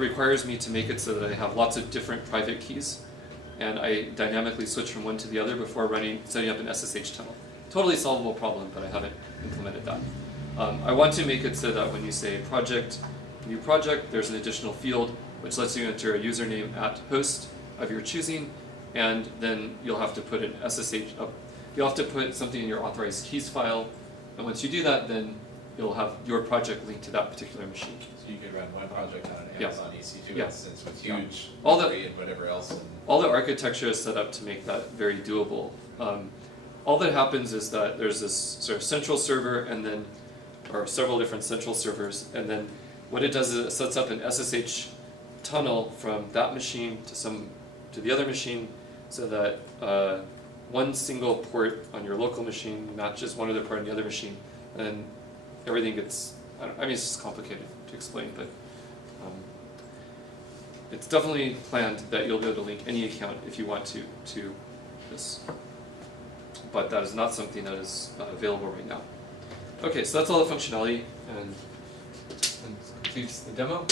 requires me to make it so that I have lots of different private keys, and I dynamically switch from one to the other before setting up an SSH tunnel. Totally solvable problem, but I haven't implemented that. I want to make it so that when you say project, new project, there's an additional field which lets you enter a username at host of your choosing, and then you'll have to put an SSH up. You'll have to put something in your authorized keys file, and once you do that, then you'll have your project linked to that particular machine. So you could run one project on an Amazon EC2 instance with huge memory and whatever else. All the architecture is set up to make that very doable. All that happens is that there's this sort of central server, and then, or several different central servers, and then what it does is it sets up an SSH tunnel from that machine to the other machine, so that one single port on your local machine matches one other port on the other machine, and then everything gets, I mean, it's just complicated to explain, but it's definitely planned that you'll be able to link any account if you want to this. But that is not something that is available right now. Okay, so that's all the functionality, and completes the demo.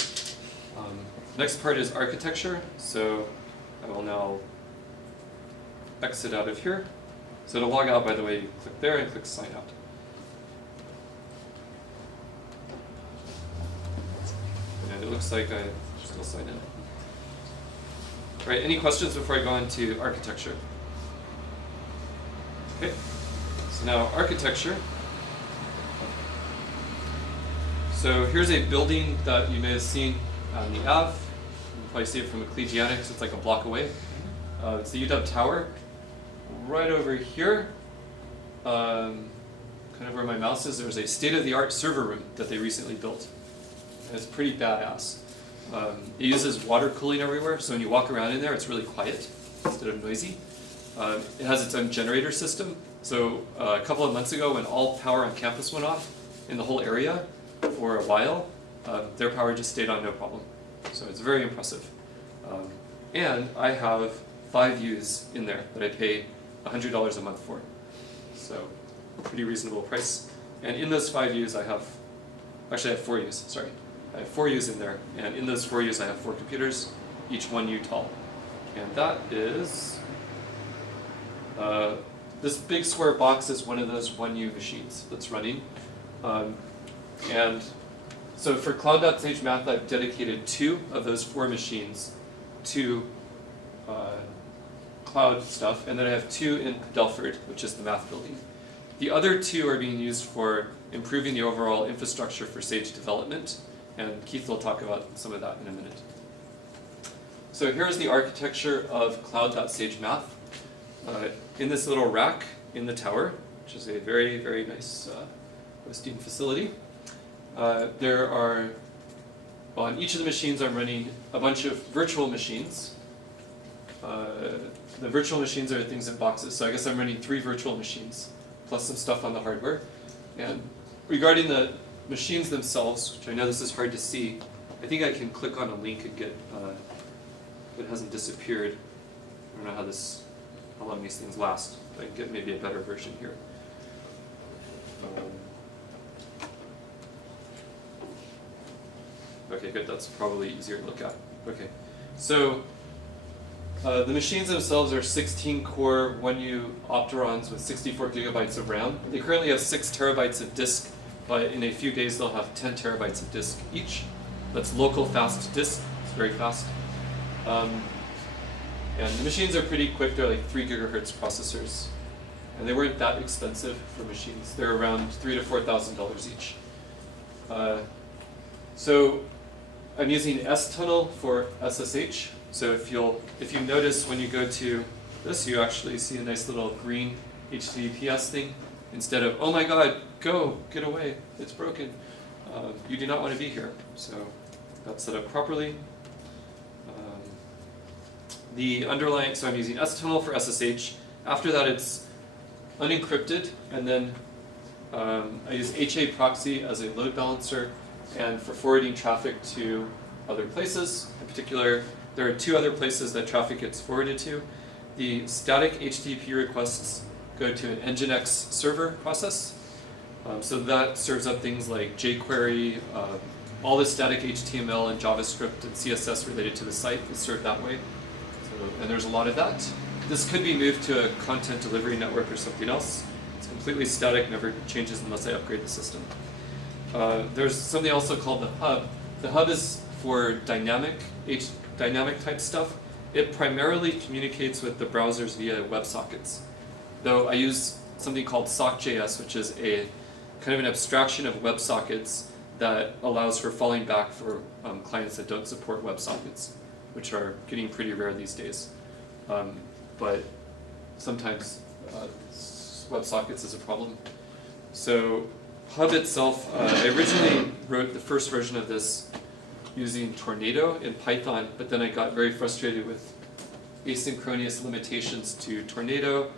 Next part is architecture, so I will now exit out of here. So to log out, by the way, you click there and click sign out. And it looks like I still signed in. All right, any questions before I go on to architecture? Okay, so now architecture. So here's a building that you may have seen on the Ave. You can probably see it from Ecclesiatics. It's like a block away. It's the UW Tower. Right over here, kind of where my mouse is, there's a state-of-the-art server room that they recently built. And it's pretty badass. It uses water cooling everywhere, so when you walk around in there, it's really quiet instead of noisy. It has its own generator system. So a couple of months ago, when all power on campus went off in the whole area for a while, their power just stayed on no problem. So it's very impressive. And I have 5 U's in there that I pay $100 a month for. So pretty reasonable price. And in those 5 U's I have 4 U's, sorry. I have 4 U's in there, and in those 4 U's I have 4 computers, each 1 U tall. And that is, this big square box is one of those 1 U machines that's running. And so for cloud.sage math, I've dedicated 2 of those 4 machines to cloud stuff, and then I have 2 in Delford, which is the math building. The other 2 are being used for improving the overall infrastructure for Sage development, and Keith will talk about some of that in a minute. So here's the architecture of cloud.sage math. In this little rack in the tower, which is a very, very nice hosting facility, there are, on each of the machines I'm running a bunch of virtual machines. The virtual machines are things in boxes, so I guess I'm running 3 virtual machines, plus some stuff on the hardware. And regarding the machines themselves, which I know this is hard to see, I think I can click on a link and get, it hasn't disappeared. I don't know how long these things last, but I can get maybe a better version here. Okay, good, that's probably easier to look at. Okay, so the machines themselves are 16-core 1U Opterons with 64 gigabytes of RAM. They currently have 6 terabytes of disk, but in a few days they'll have 10 terabytes of disk each. That's local fast disk, it's very fast. And the machines are pretty quick, they're like 3 gigahertz processors. And they weren't that expensive for machines. They're around $3,000 to $4,000 each. So I'm using S-tunnel for SSH. So if you notice when you go to this, you actually see a nice little green HTTPS thing. Instead of, oh my god, go, get away, it's broken. You do not want to be here. So that's set up properly. The underlying, so I'm using S-tunnel for SSH. After that it's unencrypted, and then I use HA proxy as a load balancer and for forwarding traffic to other places. In particular, there are 2 other places that traffic gets forwarded to. The static HTTP requests go to an Nginx server process. So that serves up things like jQuery, all the static HTML and JavaScript and CSS related to the site is served that way. So, and there's a lot of that. This could be moved to a content delivery network or something else. It's completely static, never changes unless I upgrade the system. There's something also called the hub. The hub is for dynamic type stuff. It primarily communicates with the browsers via WebSockets. Though I use something called sock.js, which is a kind of an abstraction of WebSockets that allows for falling back for clients that don't support WebSockets, which are getting pretty rare these days. But sometimes WebSockets is a problem. So Hub itself, I originally wrote the first version of this using Tornado in Python, but then I got very frustrated with asynchronous limitations to Tornado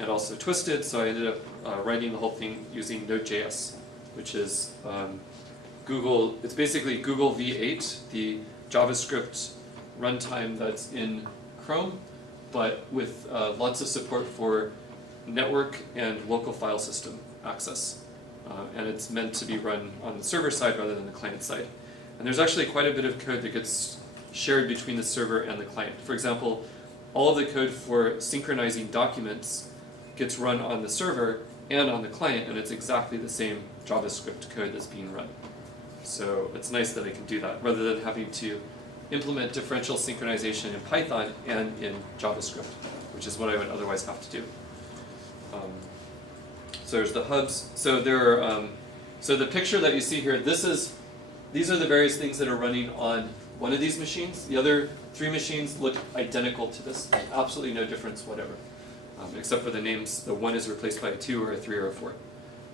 and also Twisted, so I ended up writing the whole thing using Node.js, which is Google, it's basically Google V8, the JavaScript runtime that's in Chrome, but with lots of support for network and local file system access. And it's meant to be run on the server side rather than the client side. And there's actually quite a bit of code that gets shared between the server and the client. For example, all of the code for synchronizing documents gets run on the server and on the client, and it's exactly the same JavaScript code that's being run. So it's nice that I can do that, rather than having to implement differential synchronization in Python and in JavaScript, which is what I would otherwise have to do. So there's the hubs. So there are, so the picture that you see here, these are the various things that are running on one of these machines. The other 3 machines look identical to this, absolutely no difference whatever, except for the names. The 1 is replaced by a 2 or a 3 or a 4.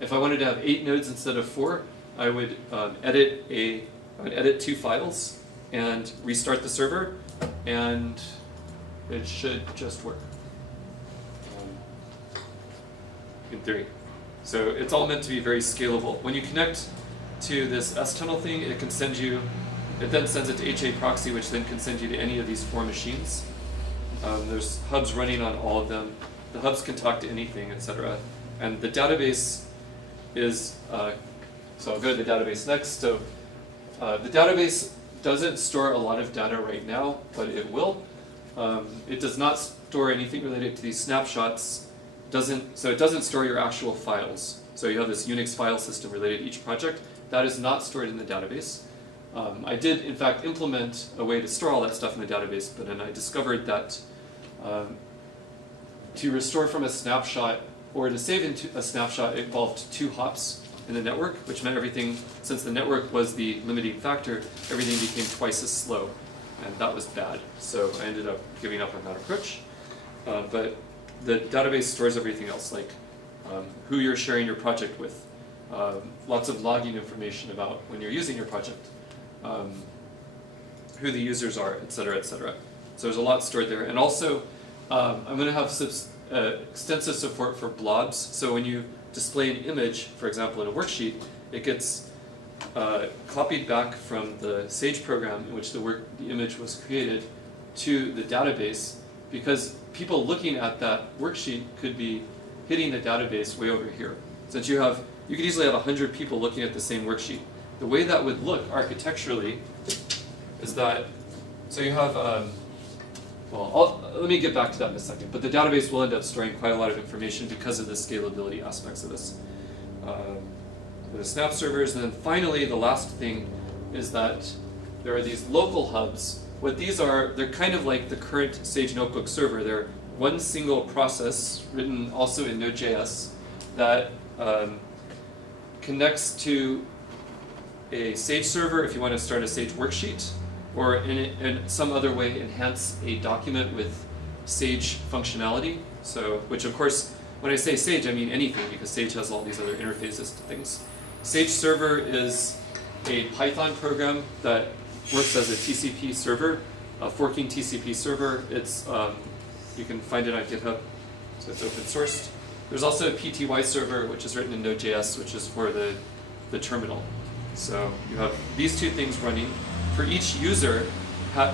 If I wanted to have 8 nodes instead of 4, I would edit 2 files and restart the server, and it should just work. In theory. So it's all meant to be very scalable. When you connect to this S-tunnel thing, it can send you, it then sends it to HA proxy, which then can send you to any of these 4 machines. There's hubs running on all of them. The hubs can talk to anything, etc. And the database is, so I'll go to the database next. So the database doesn't store a lot of data right now, but it will. It does not store anything related to these snapshots. So it doesn't store your actual files. So you have this Unix file system related to each project. That is not stored in the database. I did, in fact, implement a way to store all that stuff in the database, but then I discovered that to restore from a snapshot or to save into a snapshot, it involved 2 hops in the network, which meant everything, since the network was the limiting factor, everything became twice as slow, and that was bad. So I ended up giving up on that approach. But the database stores everything else, like who you're sharing your project with, lots of logging information about when you're using your project, who the users are, etc., etc. So there's a lot stored there. And also, I'm going to have extensive support for blobs. So when you display an image, for example, in a worksheet, it gets copied back from the Sage program in which the image was created to the database, because people looking at that worksheet could be hitting the database way over here. Since you could easily have 100 people looking at the same worksheet. The way that would look architecturally is that, so you have, let me get back to that in a second, but the database will end up storing quite a lot of information because of the scalability aspects of this. The snap servers, and then finally the last thing is that there are these local hubs. What these are, they're kind of like the current Sage Notebook server. They're one single process written also in Node.js that connects to a Sage server if you want to start a Sage worksheet, or in some other way enhance a document with Sage functionality. So, which of course, when I say Sage, I mean anything, because Sage has all these other interfaces to things. Sage server is a Python program that works as a TCP server, a forking TCP server. It's you can find it on GitHub, so it's open sourced. There's also a PTY server, which is written in Node.js, which is for the terminal. So you have these 2 things running. For each user,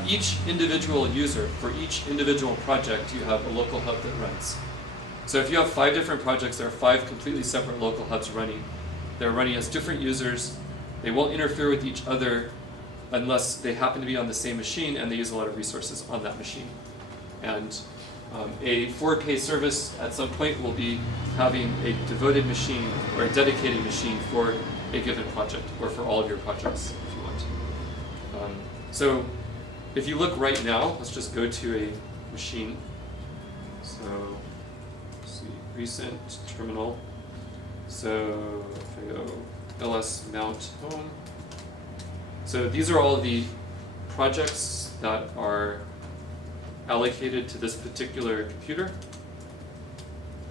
each individual user, for each individual project, you have a local hub that runs. So if you have 5 different projects, there are 5 completely separate local hubs running. They're running as different users. They won't interfere with each other unless they happen to be on the same machine and they use a lot of resources on that machine. And a forward pay service at some point will be having a devoted machine or a dedicated machine for a given project, or for all of your projects if you want. So if you look right now, let's just go to a machine. So let's see, recent terminal. So if I go ls mount home. So these are all the projects that are allocated to this particular computer.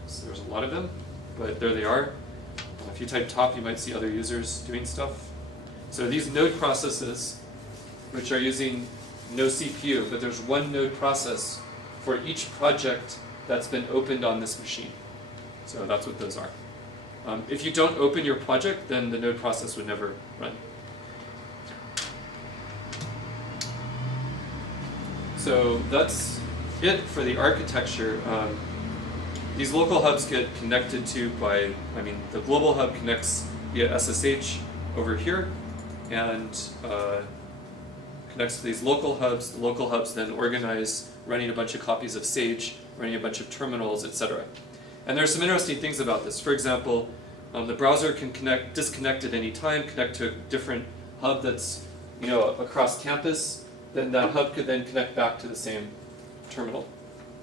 So there's a lot of them, but there they are. If you type top, you might see other users doing stuff. So these node processes, which are using no CPU, but there's one node process for each project that's been opened on this machine. So that's what those are. If you don't open your project, then the node process would never run. So that's it for the architecture. These local hubs get connected to by, the global hub connects via SSH over here and connects to these local hubs. The local hubs then organize running a bunch of copies of Sage, running a bunch of terminals, etc. And there are some interesting things about this. For example, the browser can disconnect at any time, connect to a different hub that's across campus. Then that hub could then connect back to the same terminal,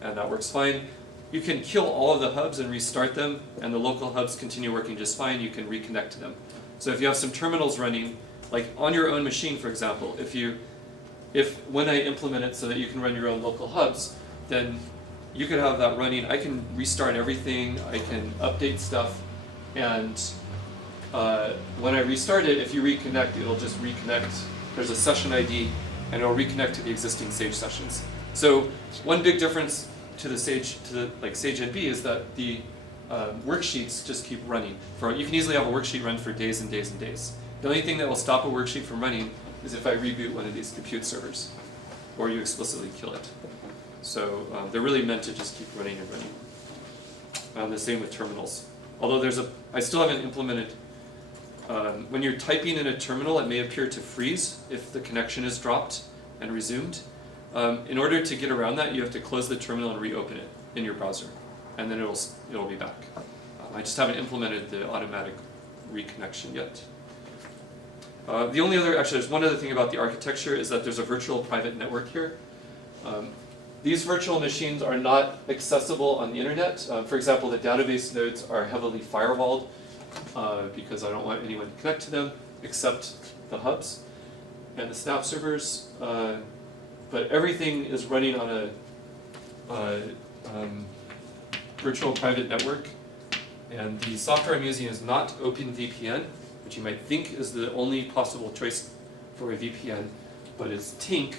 and that works fine. You can kill all of the hubs and restart them, and the local hubs continue working just fine. You can reconnect to them. So if you have some terminals running, like on your own machine, for example, if when I implement it so that you can run your own local hubs, then you could have that running. I can restart everything. I can update stuff, and when I restart it, if you reconnect, it'll just reconnect. There's a session ID, and it'll reconnect to the existing Sage sessions. So one big difference to the Sage NB is that the worksheets just keep running. You can easily have a worksheet run for days and days and days. The only thing that will stop a worksheet from running is if I reboot one of these compute servers, or you explicitly kill it. So they're really meant to just keep running and running. The same with terminals. Although I still haven't implemented. When you're typing in a terminal, it may appear to freeze if the connection is dropped and resumed. In order to get around that, you have to close the terminal and reopen it in your browser, and then it'll be back. I just haven't implemented the automatic reconnection yet. There's one other thing about the architecture is that there's a virtual private network here. These virtual machines are not accessible on the internet. For example, the database nodes are heavily firewalled because I don't want anyone to connect to them except the hubs and the snap servers. But everything is running on a virtual private network. And the software I'm using is not OpenVPN, which you might think is the only possible choice for a VPN, but it's Tink.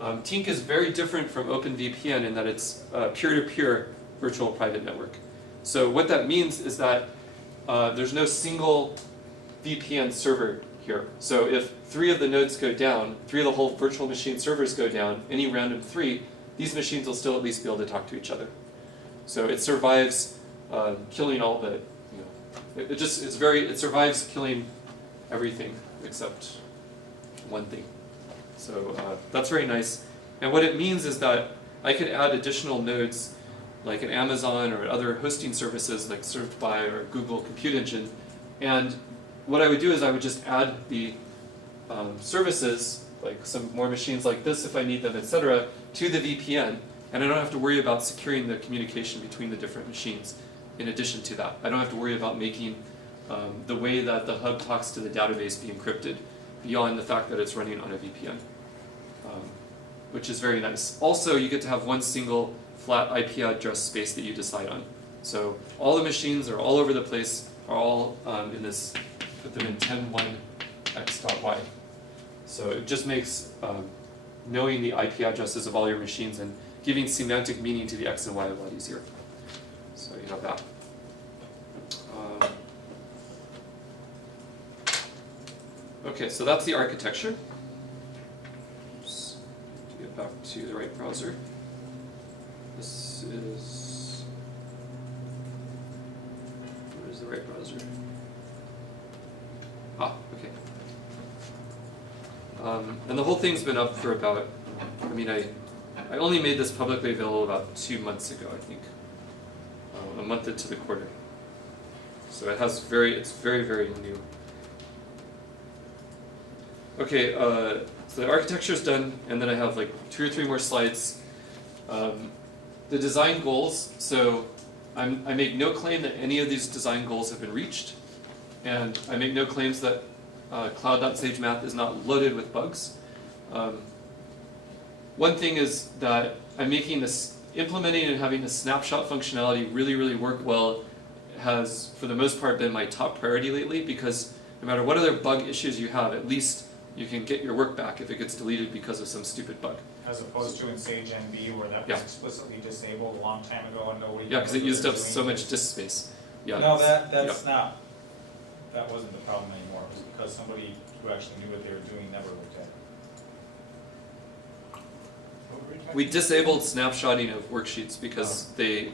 Tink is very different from OpenVPN in that it's a peer-to-peer virtual private network. So what that means is that there's no single VPN server here. So if 3 of the nodes go down, 3 of the whole virtual machine servers go down, any random 3, these machines will still at least be able to talk to each other. So it survives killing all the, it survives killing everything except one thing. So that's very nice. And what it means is that I could add additional nodes like at Amazon or other hosting services like served by or Google Compute Engine. And what I would do is I would just add the services, like some more machines like this if I need them, etc., to the VPN. And I don't have to worry about securing the communication between the different machines. In addition to that, I don't have to worry about making the way that the hub talks to the database be encrypted beyond the fact that it's running on a VPN, which is very nice. Also, you get to have one single flat IP address space that you decide on. So all the machines are all over the place, are all in this, put them in 10.1x.y. So it just makes knowing the IP addresses of all your machines and giving semantic meaning to the x and y a lot easier. So you have that. Okay, so that's the architecture. Oops. To get back to the right browser. This is, where is the right browser? Ah, okay. And the whole thing's been up for about, I mean, I only made this publicly available about 2 months ago, I think. A month into the quarter. So it's very, very new. Okay, so the architecture's done, and then I have like 2 or 3 more slides. The design goals, so I make no claim that any of these design goals have been reached, and I make no claims that cloud.sagemath is not loaded with bugs. One thing is that I'm making this, implementing and having the snapshot functionality really, really work well has, for the most part, been my top priority lately, because no matter what other bug issues you have, at least you can get your work back if it gets deleted because of some stupid bug. As opposed to in Sage MB where that was explicitly disabled a long time ago and nobody. Yeah, because it used up so much disk space. Yeah. No, that's not. That wasn't the problem anymore. It was because somebody who actually knew what they were doing never looked at it. We disabled snapshotting of worksheets because they,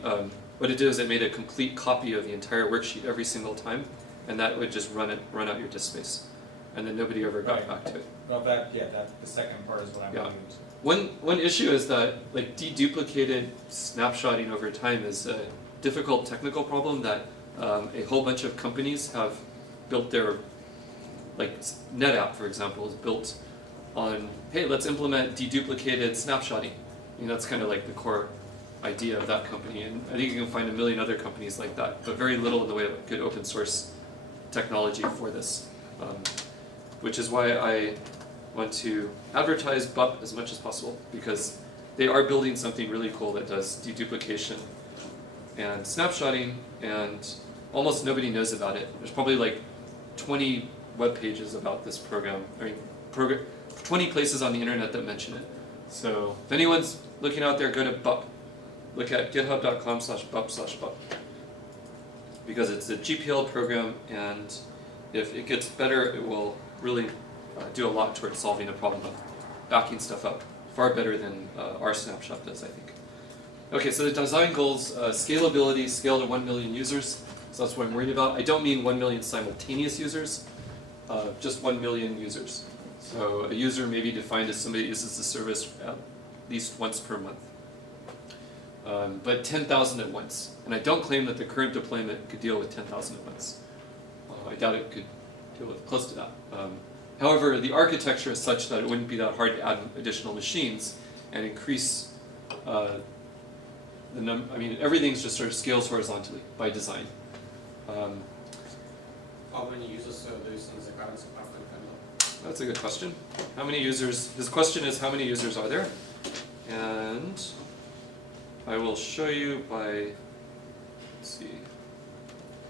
what it did is it made a complete copy of the entire worksheet every single time, and that would just run out your disk space, and then nobody ever got back to it. Well, the second part is what I'm going to use. One issue is that like deduplicated snapshotting over time is a difficult technical problem that a whole bunch of companies have built their, like NetApp for example is built on, hey, let's implement deduplicated snapshotting. I mean, that's kind of like the core idea of that company, and I think you can find a million other companies like that, but very little in the way of good open source technology for this, which is why I want to advertise BUP as much as possible, because they are building something really cool that does deduplication and snapshotting, and almost nobody knows about it. There's probably like 20 web pages about this program. I mean, 20 places on the internet that mention it. So if anyone's looking out there, go to BUP. Look at github.com/bup/bup, because it's a GPL program, and if it gets better, it will really do a lot towards solving the problem of backing stuff up, far better than our snapshot does, I think. Okay, so the design goals, scalability, scale to 1 million users, so that's what I'm worried about. I don't mean 1 million simultaneous users, just 1 million users. So a user may be defined as somebody that uses the service at least once per month. But 10,000 at once. And I don't claim that the current deployment could deal with 10,000 at once. I doubt it could deal with close to that. However, the architecture is such that it wouldn't be that hard to add additional machines and increase the number. I mean, everything's just sort of scales horizontally by design. How many users are there in the current setup? That's a good question. How many users? His question is how many users are there? And I will show you by, let's see,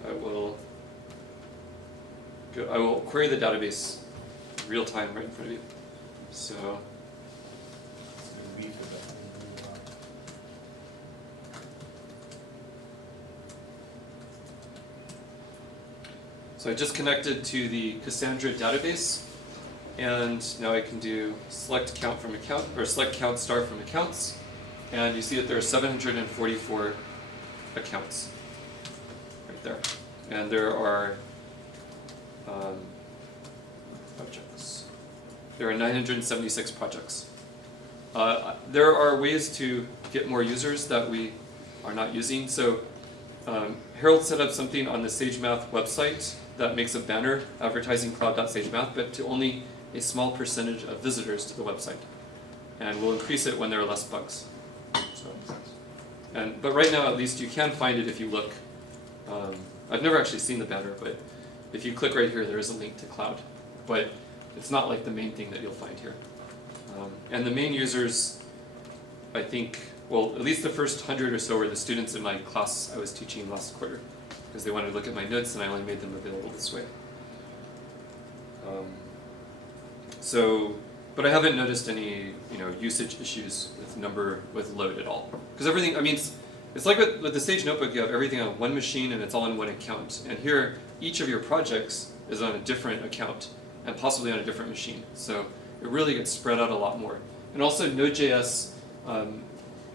I will query the database real time right in front of you. So I just connected to the Cassandra database, and now I can do select count from account, or select count star from accounts, and you see that there are 744 accounts right there, and there are projects. There are 976 projects. There are ways to get more users that we are not using. So Harold set up something on the SageMath website that makes a banner advertising cloud.sagemath, but to only a small percentage of visitors to the website. And we'll increase it when there are less bugs. But right now, at least, you can find it if you look. I've never actually seen the banner, but if you click right here, there is a link to cloud. But it's not like the main thing that you'll find here. And the main users, I think, well, at least the first 100 or so were the students in my class I was teaching last quarter, because they wanted to look at my notes, and I only made them available this way. But I haven't noticed any, usage issues with load at all. Because everything, I mean, it's like with the Sage Notebook, you have everything on one machine and it's all in one account. And here, each of your projects is on a different account and possibly on a different machine. So it really gets spread out a lot more. And also Node.js,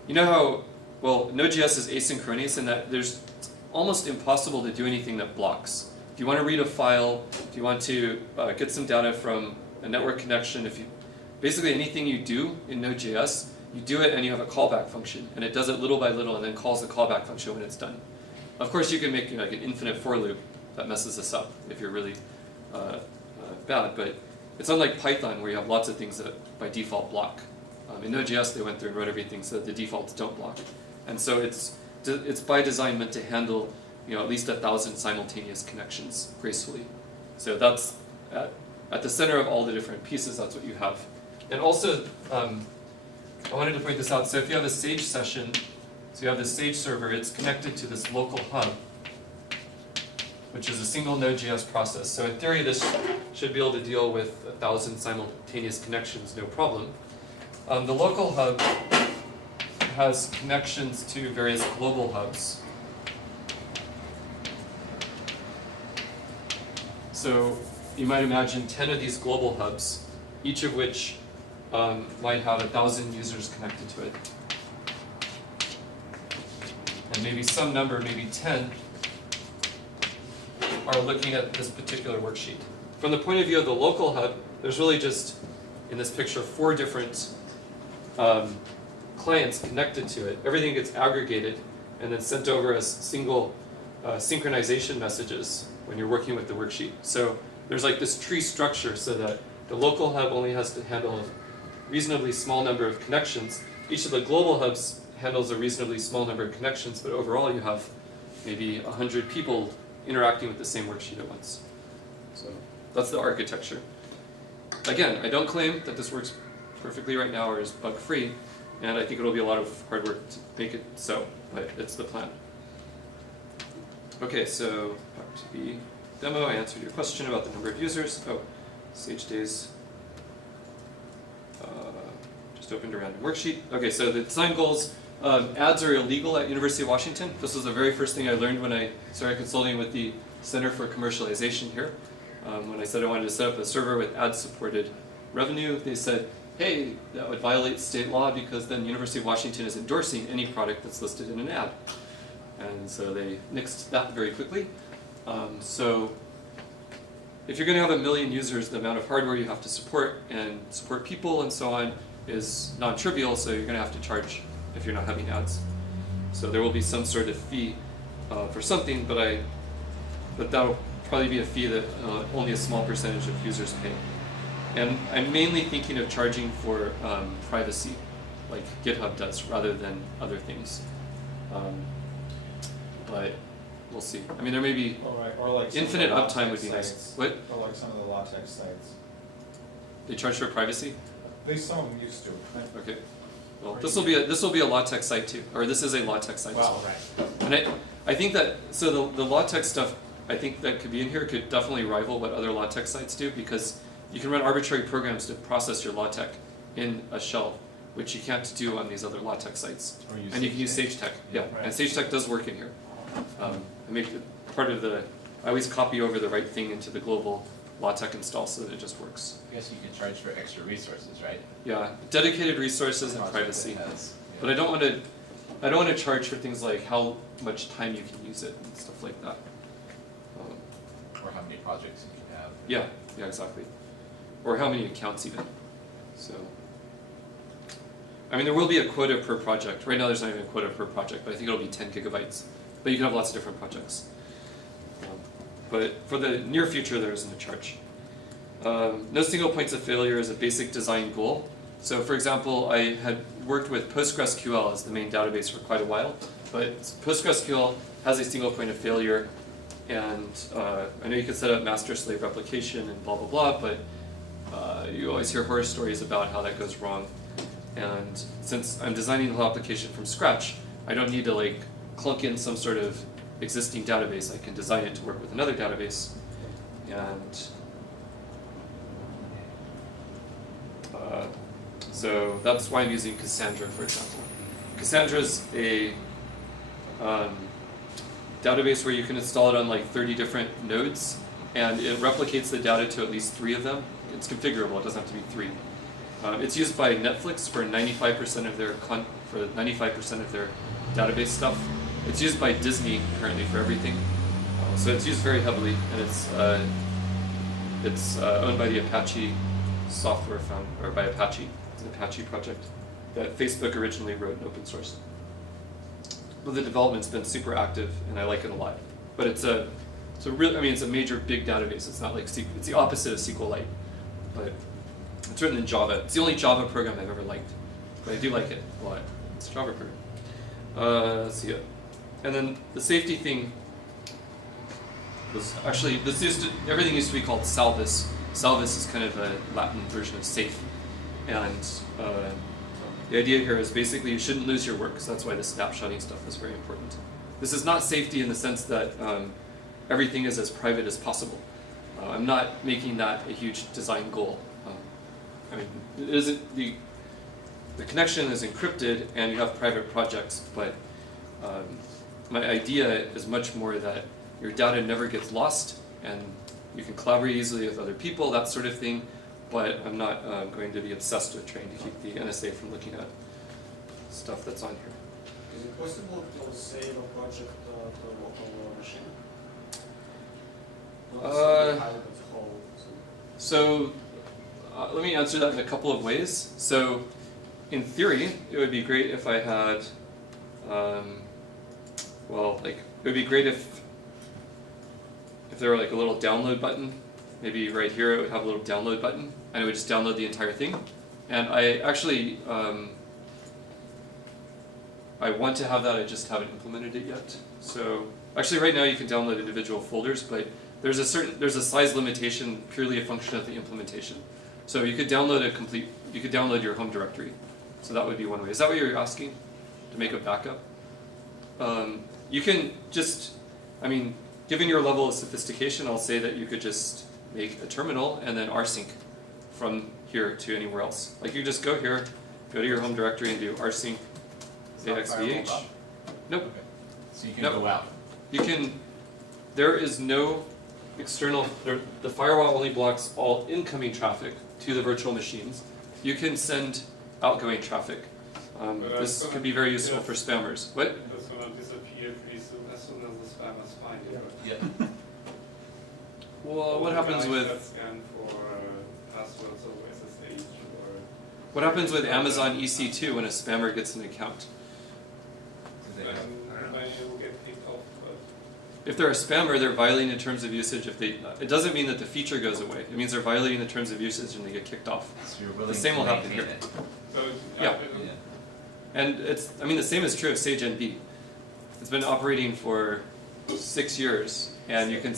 you know how, well, Node.js is asynchronous in that there's almost impossible to do anything that blocks. If you want to read a file, if you want to get some data from a network connection, basically anything you do in Node.js, you do it and you have a callback function, and it does it little by little and then calls the callback function when it's done. Of course, you can make like an infinite for loop that messes this up if you're really bad, but it's unlike Python where you have lots of things that by default block. In Node.js, they went through and wrote everything so that the defaults don't block, and so it's by design meant to handle at least 1,000 simultaneous connections gracefully. So that's at the center of all the different pieces. That's what you have, and also. I wanted to point this out. So if you have a Sage session, so you have this Sage server, it's connected to this local hub, which is a single Node.js process. So in theory, this should be able to deal with 1,000 simultaneous connections, no problem. The local hub has connections to various global hubs. So you might imagine 10 of these global hubs, each of which might have 1,000 users connected to it. And maybe some number, maybe 10, are looking at this particular worksheet. From the point of view of the local hub, there's really just, in this picture, 4 different clients connected to it. Everything gets aggregated and then sent over as single synchronization messages when you're working with the worksheet. So there's like this tree structure so that the local hub only has to handle a reasonably small number of connections. Each of the global hubs handles a reasonably small number of connections, but overall you have maybe 100 people interacting with the same worksheet at once. So that's the architecture. Again, I don't claim that this works perfectly right now or is bug-free, and I think it'll be a lot of hard work to make it so, but it's the plan. Okay, so back to the demo. I answered your question about the number of users. Oh, Sage Days. Just opened a random worksheet. Okay, so the design goals. Ads are illegal at University of Washington. This was the very first thing I learned when I started consulting with the Center for Commercialization here. When I said I wanted to set up a server with ad-supported revenue, they said, hey, that would violate state law because then University of Washington is endorsing any product that's listed in an ad. And so they nixed that very quickly. So if you're going to have 1 million users, the amount of hardware you have to support and support people and so on is non-trivial, so you're going to have to charge if you're not having ads. So there will be some sort of fee for something, but that'll probably be a fee that only a small percentage of users pay. And I'm mainly thinking of charging for privacy, like GitHub does, rather than other things. But we'll see. I mean, there may be or like infinite uptime would be sites. nice. What? Or like some of the LaTeX sites. They charge for privacy? At least some of them used to. Okay. Well, this will be a LaTeX site too, or this is a LaTeX site. Well, right. And I think that the LaTeX stuff, I think that could be in here could definitely rival what other LaTeX sites do, because you can run arbitrary programs to process your LaTeX in a shell, which you can't do on these other LaTeX sites. And you can use SageTech. Yeah, Right. and SageTech does work in here. I make it part of I always copy over the right thing into the global LaTeX install so that it just works. I guess you can charge for extra resources, right? Yeah, dedicated resources and Project privacy. that has, But I don't want to charge for things like how much time you can use it and stuff like that. or how many projects you can have. Yeah, exactly. Or how many accounts even. So, I mean, there will be a quota per project. Right now there's not even a quota per project, but I think it'll be 10 gigabytes. But you can have lots of different projects. But for the near future, there isn't a charge. No single points of failure is a basic design goal. So for example, I had worked with PostgreSQL as the main database for quite a while, but PostgreSQL has a single point of failure, and I know you can set up master-slave replication and blah, blah, blah, but you always hear horror stories about how that goes wrong. And since I'm designing the whole application from scratch, I don't need to like clunk in some sort of existing database. I can design it to work with another database, and so that's why I'm using Cassandra, for example. Cassandra is a database where you can install it on like 30 different nodes, and it replicates the data to at least 3 of them. It's configurable, it doesn't have to be 3. It's used by Netflix for 95% of their database stuff. It's used by Disney currently for everything. So it's used very heavily, and it's owned by the Apache software found or by Apache. It's an Apache project that Facebook originally wrote in open source. But the development's been super active, and I like it a lot. But it's a it's a major big database. It's not like it's the opposite of SQLite, but it's written in Java. It's the only Java program I've ever liked, but I do like it a lot. It's a Java program. Let's see it. And then the safety thing was actually everything used to be called Salvis. Salvis is kind of a Latin version of safe, and the idea here is basically you shouldn't lose your work, so that's why the snapshotting stuff is very important. This is not safety in the sense that everything is as private as possible. I'm not making that a huge design goal. I mean, it isn't the connection is encrypted and you have private projects, but my idea is much more that your data never gets lost and you can collaborate easily with other people, that sort of thing, but I'm not going to be obsessed with trying to keep the NSA from looking at stuff that's on here. Is it possible to save a project to a local machine? Not necessarily hide it as a whole. So let me answer that in a couple of ways. So in theory, it would be great if I had, it would be great if there were like a little download button. Maybe right here it would have a little download button, and it would just download the entire thing. And I actually, I want to have that, I just haven't implemented it yet. So actually right now you can download individual folders, but there's a size limitation, purely a function of the implementation. So you could download you could download your home directory. So that would be one way. Is that what you're asking? To make a backup? You can just, given your level of sophistication, I'll say that you could just make a terminal and then rsync from here to anywhere else. Like you just go here, go to your home directory and do rsync axvh. Nope. Okay. So you can Nope. go out. You can, there is no external, the firewall only blocks all incoming traffic to the virtual machines. You can send outgoing traffic. This could be very useful for spammers. What? That's going to disappear pretty soon as the spammers find it. Yeah. Well, what happens with Scan for passwords or SSH or... what happens with Amazon EC2 when a spammer gets an account? Then you'll get kicked off. But If they're a spammer, they're violating the terms of usage. It doesn't mean that the feature goes away. It means they're violating the terms of usage and they get kicked off. So you're willing The same to will happen maintain here. it. so Yeah. Yeah. And the same is true of Sage NB. It's been operating for 6 years, and you can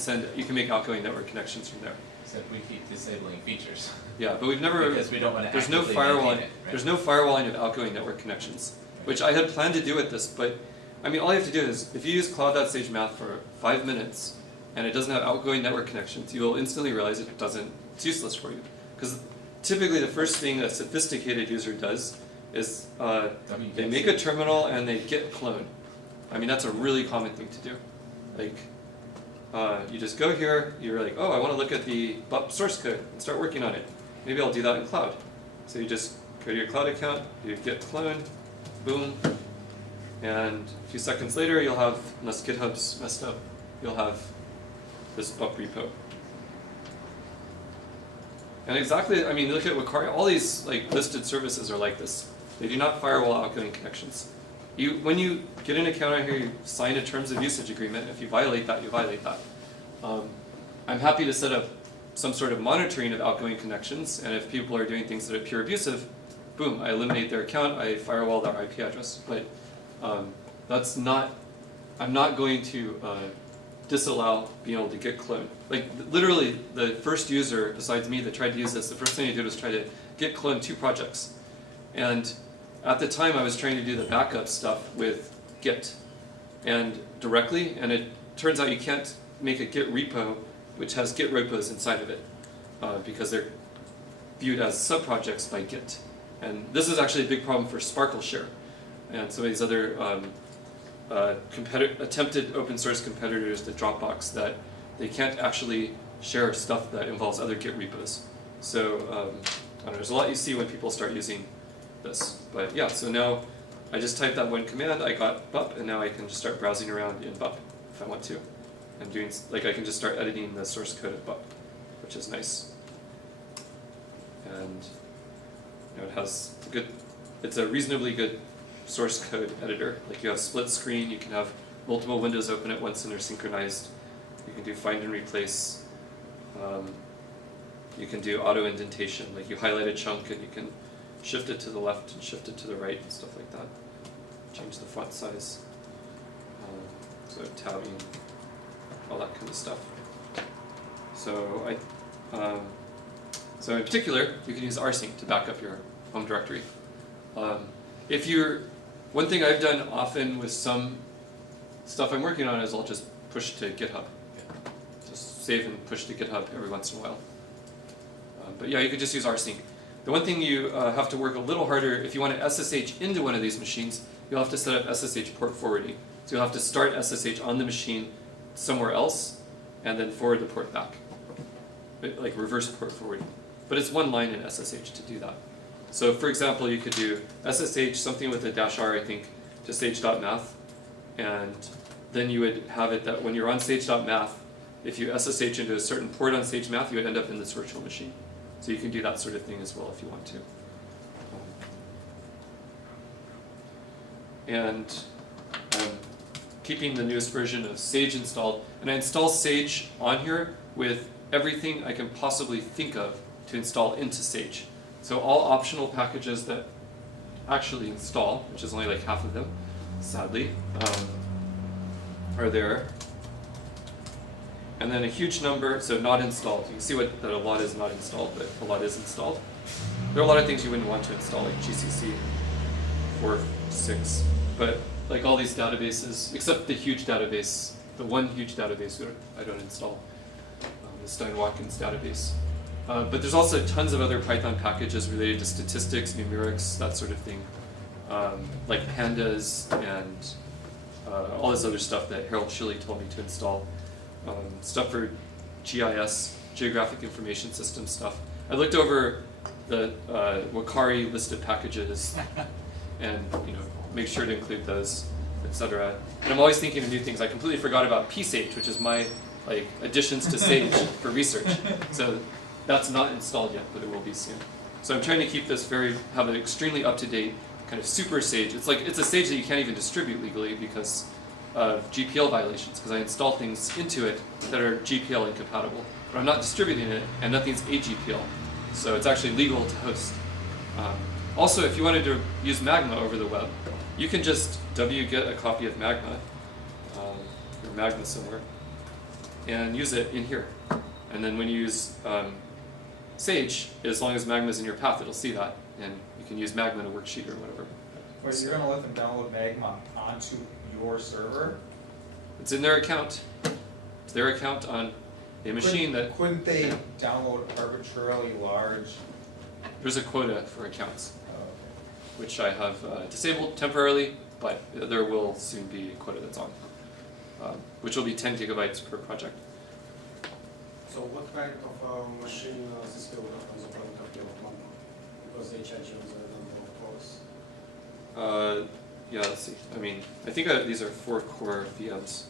make outgoing network connections from there. Except we keep disabling features. Yeah, but we've never. Because we don't want to There's no actively firewalling. maintain it, right? There's no firewalling of outgoing network connections, which I had planned to do with this. But all you have to do is if you use cloud.sage math for 5 minutes and it doesn't have outgoing network connections, you will instantly realize it's useless for you. Because typically the first thing a sophisticated user does is they make a terminal and they git clone. That's a really common thing to do. Like, you just go here, you're like, oh, I want to look at the BUP source code and start working on it. Maybe I'll do that in cloud. So you just go to your cloud account, you git clone, boom, and a few seconds later you'll have, unless GitHub's messed up, you'll have this BUP repo. And exactly, look at Wakaria, all these listed services are like this. They do not firewall outgoing connections. When you get an account out here, you sign a terms of usage agreement. If you violate that, you violate that. I'm happy to set up some sort of monitoring of outgoing connections, and if people are doing things that are pure abusive, boom, I eliminate their account, I firewall their IP address. But I'm not going to disallow being able to git clone. Literally, the first user besides me that tried to use this, the first thing I did was try to git clone 2 projects. And at the time, I was trying to do the backup stuff with Git and directly, and it turns out you can't make a Git repo which has Git repos inside of it because they're viewed as subprojects by Git. And this is actually a big problem for Sparkle Share and some of these other attempted open source competitors to Dropbox, that they can't actually share stuff that involves other Git repos. So there's a lot you see when people start using this. But yeah, so now I just typed that one command, I got BUP, and now I can just start browsing around in BUP if I want to. And I can just start editing the source code of BUP, which is nice. and it has good. It's a reasonably good source code editor. Like you have split screen, you can have multiple windows open at once and they're synchronized. You can do find and replace. You can do auto indentation, like you highlight a chunk and you can shift it to the left and shift it to the right and stuff like that. Change the font size. So tabbing, all that kind of stuff. So so in particular, you can use rsync to back up your home directory. One thing I've done often with some stuff I'm working on is I'll just push to GitHub. Just save and push to GitHub every once in a while. But yeah, you could just use rsync. The one thing you have to work a little harder, if you want to SSH into one of these machines, you'll have to set up SSH port forwarding. So you'll have to start SSH on the machine somewhere else, and then forward the port back. Like reverse port forwarding. But it's one line in SSH to do that. So for example, you could do SSH something with a -r, I think, to sage.math, and then you would have it that when you're on sage.math, if you SSH into a certain port on sage math, you would end up in this virtual machine. So you can do that sort of thing as well if you want to. And keeping the newest version of Sage installed, and I install Sage on here with everything I can possibly think of to install into Sage. So all optional packages that actually install, which is only like half of them, sadly, are there. And then a huge number, so not installed. You can see that a lot is not installed, but a lot is installed. There are a lot of things you wouldn't want to install, like GCC 4.6, but like all these databases, except the huge database, the one huge database I don't install, the Stein database. But there's also tons of other Python packages related to statistics, numerics, that sort of thing, like pandas and all this other stuff that Harold Shilley told me to install. Stuff for GIS, Geographic Information System stuff. I looked over the Wakari listed packages and make sure to include those, etc. And I'm always thinking of new things. I completely forgot about psage, which is my additions to Sage for research. So that's not installed yet, but it will be soon. So I'm trying to keep this have an extremely up-to-date kind of super Sage. It's a Sage that you can't even distribute legally because of GPL violations, because I install things into it that are GPL incompatible. But I'm not distributing it, and nothing's AGPL. So it's actually legal to host. Also, if you wanted to use Magma over the web, you can just wget a copy of Magma, or Magma somewhere, and use it in here. And then when you use Sage, as long as Magma's in your path, it'll see that, and you can use Magma in a worksheet or whatever. Wait, so you're going to let them download Magma onto your server? It's in their account. It's their account on a machine that... Couldn't they download arbitrarily large? There's a quota for accounts, Oh, okay. which I have disabled temporarily, but there will soon be a quota that's on, which will be 10 gigabytes per project. So what kind of machine this will have from the point of view of Magma? Because they charge you the number of cores. Yeah, let's see. I mean, I think these are 4-core VMs.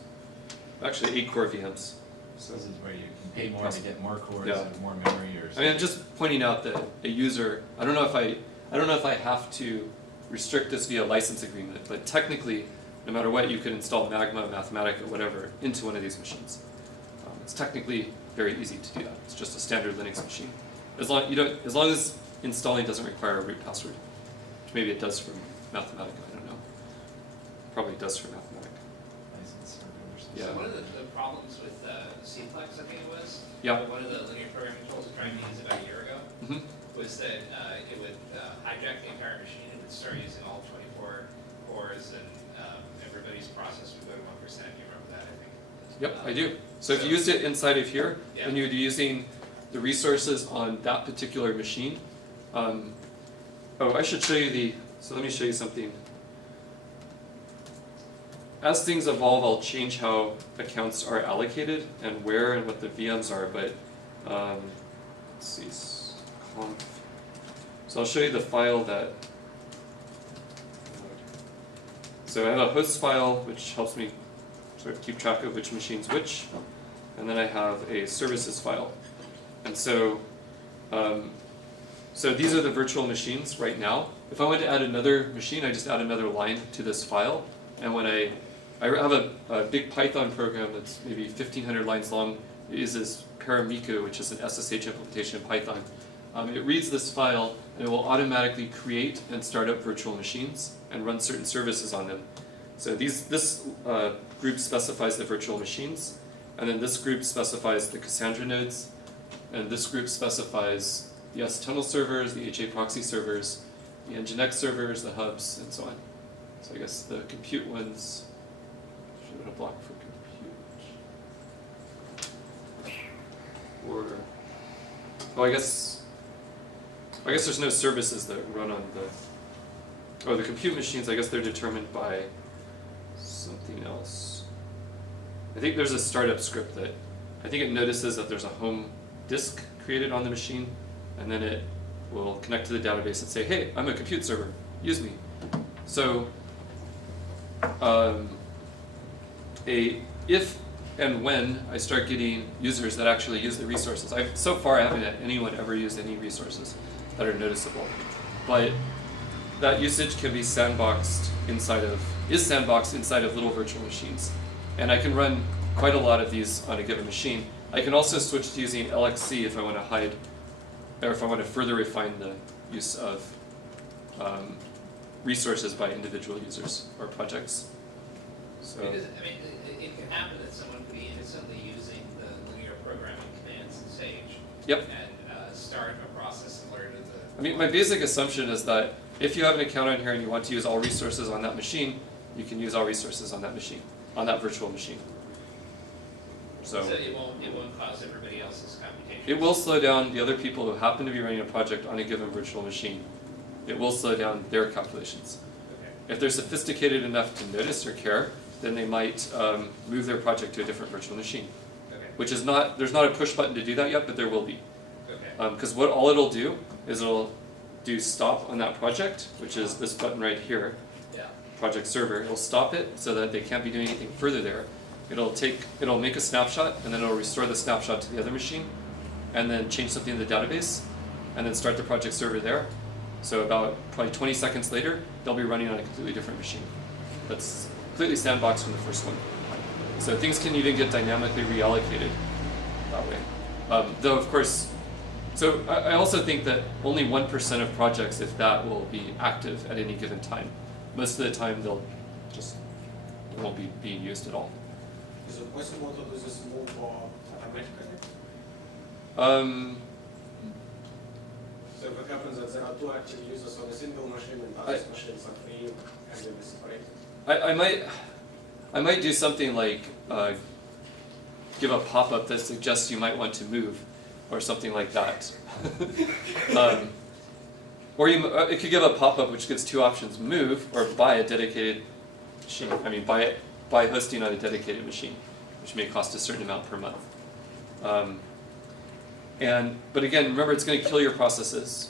Actually, 8-core VMs. So this is where you can pay more to get more cores Yeah. and more memory or something. I mean, I'm just pointing out that a user. I don't know if I have to restrict this via license agreement, but technically, no matter what, you could install Magma, Mathematica, whatever, into one of these machines. It's technically very easy to do that. It's just a standard Linux machine. As long as installing doesn't require a root password, which maybe it does for Mathematica. I don't know. Probably does for Mathematica. License or something. Yeah. So one of the problems with Cplex, I think it was, Yeah. one of the linear programming tools we tried to use about a year ago, Mm-hmm. was that it would hijack the entire machine and would start using all 24 cores, and everybody's process would go to 1%. You remember that, I think? Yep, I do. So if you used it inside of here, Yeah. then you would be using the resources on that particular machine. I should show you so let me show you something. As things evolve, I'll change how accounts are allocated and where and what the VMs are, but let's see, conf. So I'll show you the file that, so I have a host file which helps me sort of keep track of which machine's which, and then I have a services file. And so So these are the virtual machines right now. If I want to add another machine, I just add another line to this file. And when I have a big Python program that's maybe 1,500 lines long. It uses Paramiku, which is an SSH implementation in Python. It reads this file, and it will automatically create and start up virtual machines and run certain services on them. So this group specifies the virtual machines, and then this group specifies the Cassandra nodes, and this group specifies the S-tunnel servers, the HA proxy servers, the Nginx servers, the hubs, and so on. So I guess the compute ones should have a block for compute. Or I guess there's no services that run on the compute machines. I guess they're determined by something else. I think there's a startup script that I think it notices that there's a home disk created on the machine, and then it will connect to the database and say, hey, I'm a compute server, use me. So if and when I start getting users that actually use the resources, so far I haven't had anyone ever use any resources that are noticeable, but that usage can be sandboxed inside of little virtual machines, and I can run quite a lot of these on a given machine. I can also switch to using LXC if I want to hide, or if I want to further refine the use of resources by individual users or projects. So. Because, I mean, it can happen that someone could be innocently using the linear programming commands in Sage. Yep. And start a process similar to the. I mean, my basic assumption is that if you have an account on here and you want to use all resources on that machine, you can use all resources on that machine, on that virtual machine. So it won't cause everybody else's computation. it will slow down the other people who happen to be running a project on a given virtual machine. It will slow down their calculations. Okay. If they're sophisticated enough to notice or care, then they might move their project to a different virtual machine. Okay. Which is not, there's not a push button to do that yet, but there will be. Okay. Because all it'll do is it'll do stop on that project, which is this button right here, Yeah. project server. It'll stop it so that they can't be doing anything further there. It'll make a snapshot, and then it'll restore the snapshot to the other machine, and then change something in the database, and then start the project server there. So about probably 20 seconds later, they'll be running on a completely different machine. That's completely sandboxed from the first one. So things can even get dynamically reallocated that way. Though of course, so I also think that only 1% of projects, if that, will be active at any given time. Most of the time they won't be being used at all. Is it possible to do this move automatically? So if it happens that there are two active users on a single machine and other machines are free, and they be separated? I might do something like give a pop-up that suggests you might want to move, or something like that. Or it could give a pop-up which gives two options: move or buy a dedicated machine. I mean, buy hosting on a dedicated machine, which may cost a certain amount per month. But again, remember, it's going to kill your processes.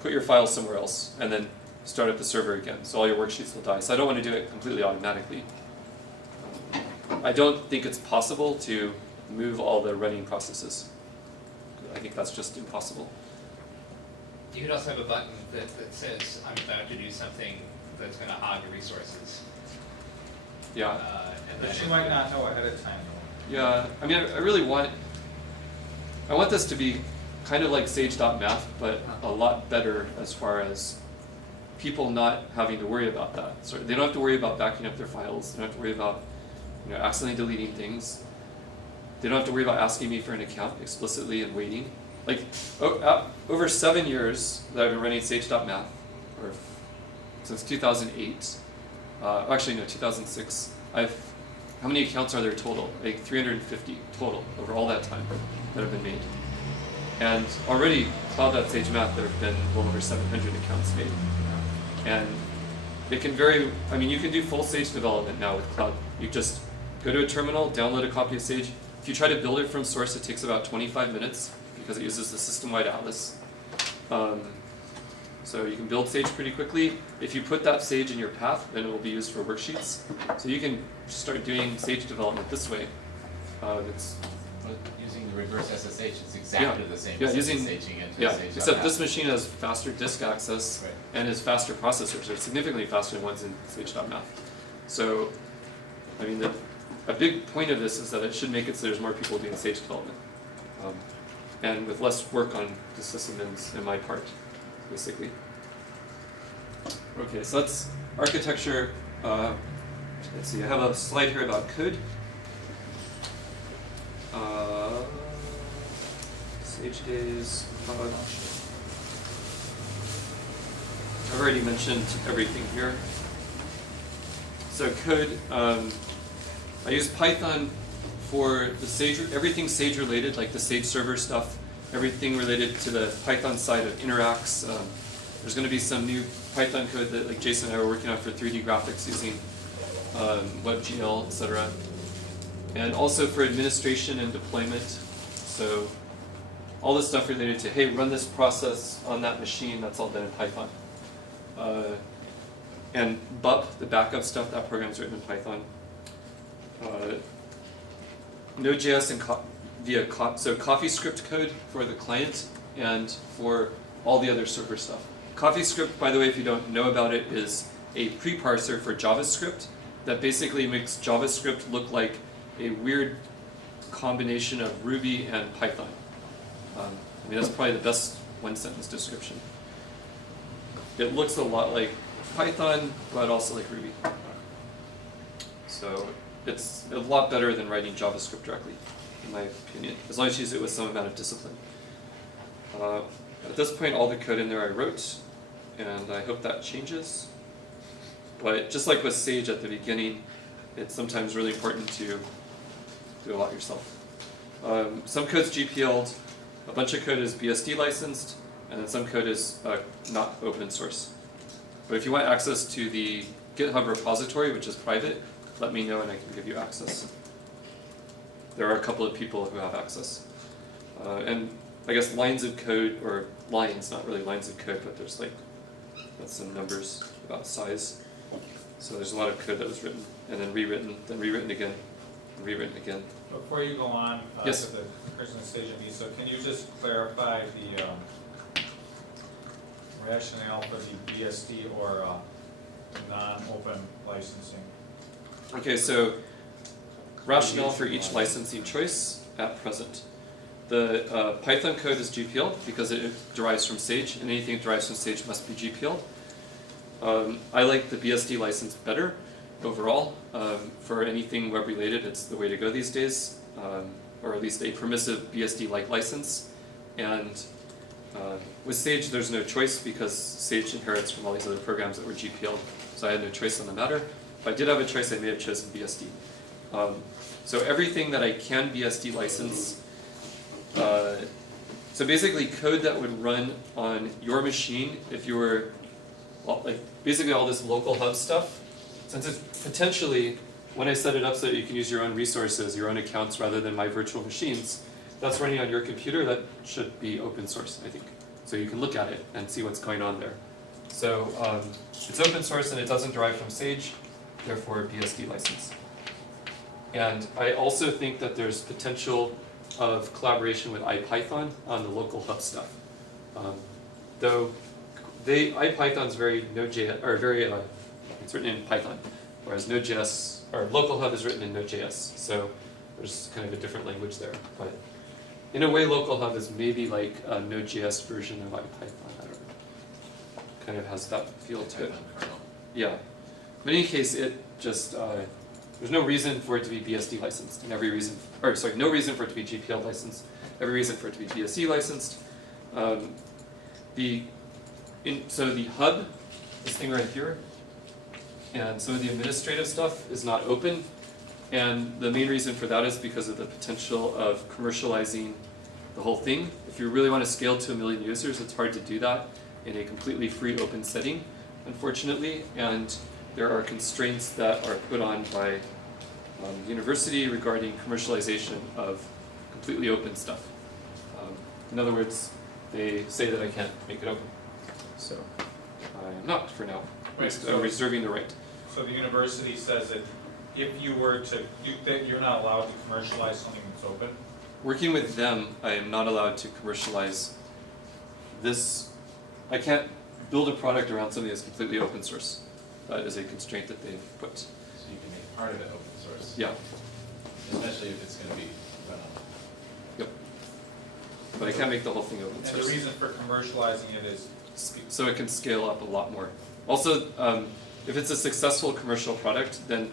Put your files somewhere else, and then start up the server again. So all your worksheets will die. So I don't want to do it completely automatically. I don't think it's possible to move all the running processes. I think that's just impossible. You could also have a button that says, I'm about to do something that's going to hog your resources. Yeah. But you might not know ahead of time, though. Yeah. I mean, I want this to be kind of like Sage.math, but a lot better as far as people not having to worry about that. So they don't have to worry about backing up their files. They don't have to worry about accidentally deleting things. They don't have to worry about asking me for an account explicitly and waiting. Like over 7 years that I've been running Sage.math, or since 2008. Actually, no, 2006. How many accounts are there total? Like 350 total over all that time that have been made. And already, Cloud.SageMath, there have been well over 700 accounts made. And it can vary. I mean, you can do full Sage development now with Cloud. You just go to a terminal, download a copy of Sage. If you try to build it from source, it takes about 25 minutes because it uses the system-wide atlas. So you can build Sage pretty quickly. If you put that Sage in your path, then it will be used for worksheets. So you can start doing Sage development this way. It's But using the reverse SSH, it's exactly the same as using SSHing into yeah. SSH. Except this machine has faster disk access Right. and is faster processors. They're significantly faster than ones in Sage.math. So, I mean, a big point of this is that it should make it so there's more people doing Sage development, and with less work on the sysadmins and my part, basically. Okay, so that's architecture. Let's see, I have a slide here about code. Sage days. I've already mentioned everything here. So code, I use Python for the Sage, everything Sage related, like the Sage server stuff, everything related to the Python side of interacts. There's going to be some new Python code that like Jason and I were working on for 3D graphics using WebGL, etc. And also for administration and deployment. So all the stuff related to, hey, run this process on that machine, that's all done in Python. And BUP, the backup stuff, that program's written in Python. Node.js and so CoffeeScript code for the client and for all the other server stuff. CoffeeScript, by the way, if you don't know about it, is a preparser for JavaScript that basically makes JavaScript look like a weird combination of Ruby and Python. I mean, that's probably the best one-sentence description. It looks a lot like Python, but also like Ruby. So it's a lot better than writing JavaScript directly, in my opinion, as long as you use it with some amount of discipline. At this point, all the code in there I wrote, and I hope that changes. But just like with Sage at the beginning, it's sometimes really important to do a lot yourself. Some code's GPL'd, a bunch of code is BSD licensed, and then some code is not open source. But if you want access to the GitHub repository, which is private, let me know and I can give you access. There are a couple of people who have access. And I guess lines of code, or lines, not really lines of code, but there's like, that's some numbers about size. So there's a lot of code that was written, and then rewritten again, and rewritten again. Before you go on Yes. to the person stage of these, so can you just clarify the rationale for the BSD or non-open licensing? Okay, so rationale for each licensing choice at present. The Python code is GPL because it derives from Sage, and anything that derives from Sage must be GPL. I like the BSD license better overall. For anything web related, it's the way to go these days, or at least a permissive BSD-like license. And with Sage, there's no choice because Sage inherits from all these other programs that were GPL, so I had no choice on the matter. If I did have a choice, I may have chosen BSD. So everything that I can BSD license, so basically code that would run on your machine if you were, well, like basically all this local hub stuff, since it's potentially, when I set it up so that you can use your own resources, your own accounts rather than my virtual machines, that's running on your computer, that should be open source, I think. So you can look at it and see what's going on there. So it's open source and it doesn't derive from Sage, therefore BSD license. And I also think that there's potential of collaboration with IPython on the local hub stuff. Though IPython's very Node.js, or very, it's written in Python, whereas Node.js, or local hub is written in Node.js, so there's kind of a different language there. But in a way, local hub is maybe like a Node.js version of IPython. I don't know. Kind of has that feel to it. Yeah. But in any case, it just, there's no reason for it to be BSD licensed, and no reason for it to be GPL licensed, every reason for it to be BSD licensed. So the hub, this thing right here, and some of the administrative stuff is not open, and the main reason for that is because of the potential of commercializing the whole thing. If you really want to scale to 1 million users, it's hard to do that in a completely free open setting, unfortunately, and there are constraints that are put on by the university regarding commercialization of completely open stuff. In other words, they say that I can't make it open. So I'm not for now. Right, I'm reserving the right. So the university says that if you were to, that you're not allowed to commercialize something that's open? working with them, I am not allowed to commercialize this. I can't build a product around something that's completely open source. That is a constraint that they've put. So you can make part of it open source. Yeah. Especially if it's gonna be run on. Yep. But I can't make the whole thing open And source. the reason for commercializing it is, So it can scale up a lot more. Also, if it's a successful commercial product, then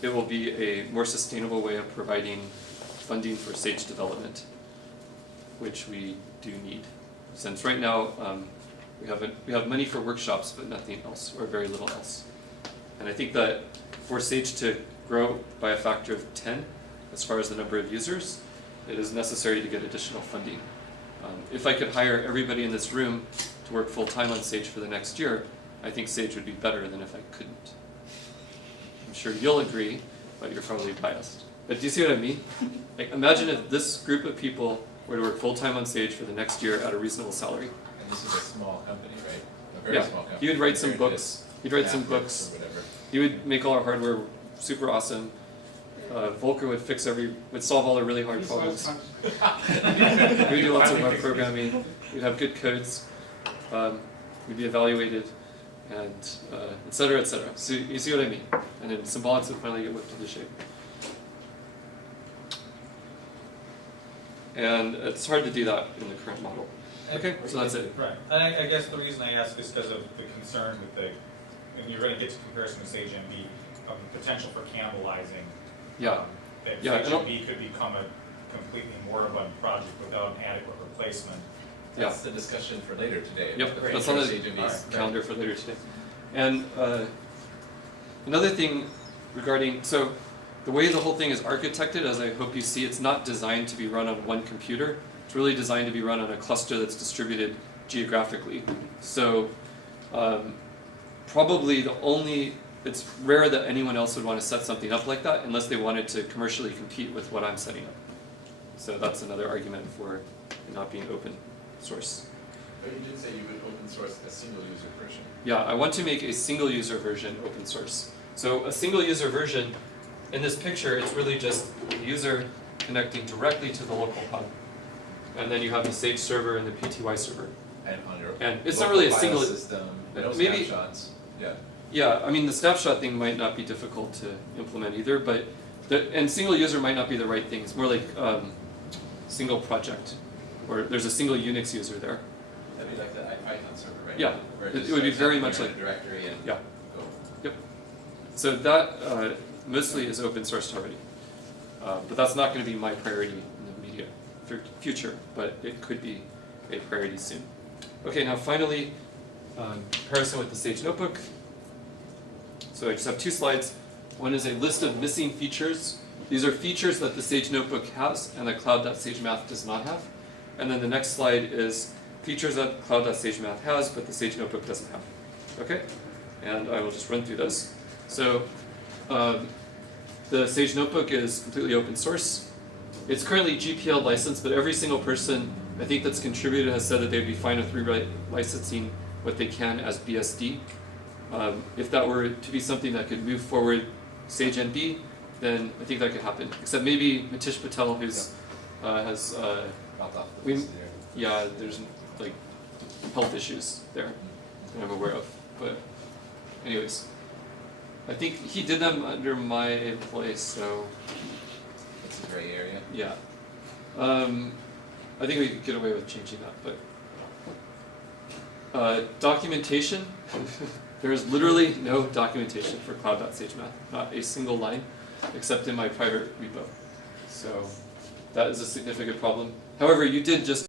it will be a more sustainable way of providing funding for Sage development, which we do need. Since right now, we have money for workshops, but nothing else, or very little else. And I think that for Sage to grow by a factor of 10, as far as the number of users, it is necessary to get additional funding. If I could hire everybody in this room to work full-time on Sage for the next year, I think Sage would be better than if I couldn't. I'm sure you'll agree, but you're probably biased. But do you see what I mean? Like, imagine if this group of people were to work full-time on Sage for the next year at a reasonable salary. And this is a small company, right? A very Yeah, small company. he would write some compared to books. He'd write some Apple books. Or whatever. He would make all our hardware super awesome. Volker would would solve all the really hard problems. We'd do lots of web programming. We'd have good codes. We'd be evaluated, and et cetera, et cetera. So you see what I mean? And then Symbolics would finally get whipped into shape. And it's hard to do that in the current model. Okay, so that's it. right, and I guess the reason I ask is because of the concern with and you're gonna get to comparison with Sage MB, of the potential for cannibalizing. Yeah. That Yeah, Sage and I'll- MB could become a completely moribund project without an adequate replacement. Yeah. That's the discussion for later today. Yep, The that's on the future CGVs. calendar for later today. And another thing regarding, so the way the whole thing is architected, as I hope you see, it's not designed to be run on one computer. It's really designed to be run on a cluster that's distributed geographically. So probably it's rare that anyone else would want to set something up like that unless they wanted to commercially compete with what I'm setting up. So that's another argument for it not being open source. But you did say you would open source a single user version. Yeah, I want to make a single user version open source. So a single user version, in this picture, it's really just the user connecting directly to the local hub. And then you have the Sage server and the PTY server. And on your And it's not local really a file single- system, no maybe- snapshots. Yeah. Yeah, I mean the snapshot thing might not be difficult to implement either, but and single user might not be the right thing. It's more like single project, or there's a single Unix user there. That'd be like the IPython server, right? Yeah, Where it just would be starts very up much in a like- directory and Yeah. go. Yep. So that mostly is open sourced already, but that's not going to be my priority in the immediate future, but it could be a priority soon. Okay, now finally, comparison with the Sage Notebook. So I just have two slides. One is a list of missing features. These are features that the Sage Notebook has and that Cloud.SageMath does not have. And then the next slide is features that Cloud.SageMath has but the Sage Notebook doesn't have. Okay? And I will just run through this. So the Sage Notebook is completely open source. It's currently GPL licensed, but every single person I think that's contributed has said that they'd be fine with licensing what they can as BSD. If that were to be something that could move forward Sage NB, then I think that could happen. Except maybe Matish Patel, who's has Dropped off the we- list there. yeah, there's like health issues there that I'm aware of. But anyways, I think he did them under my place, so It's a gray area. yeah. I think we could get away with changing that, but documentation. There is literally no documentation for Cloud.SageMath, not a single line, except in my private repo. So that is a significant problem. However, you did just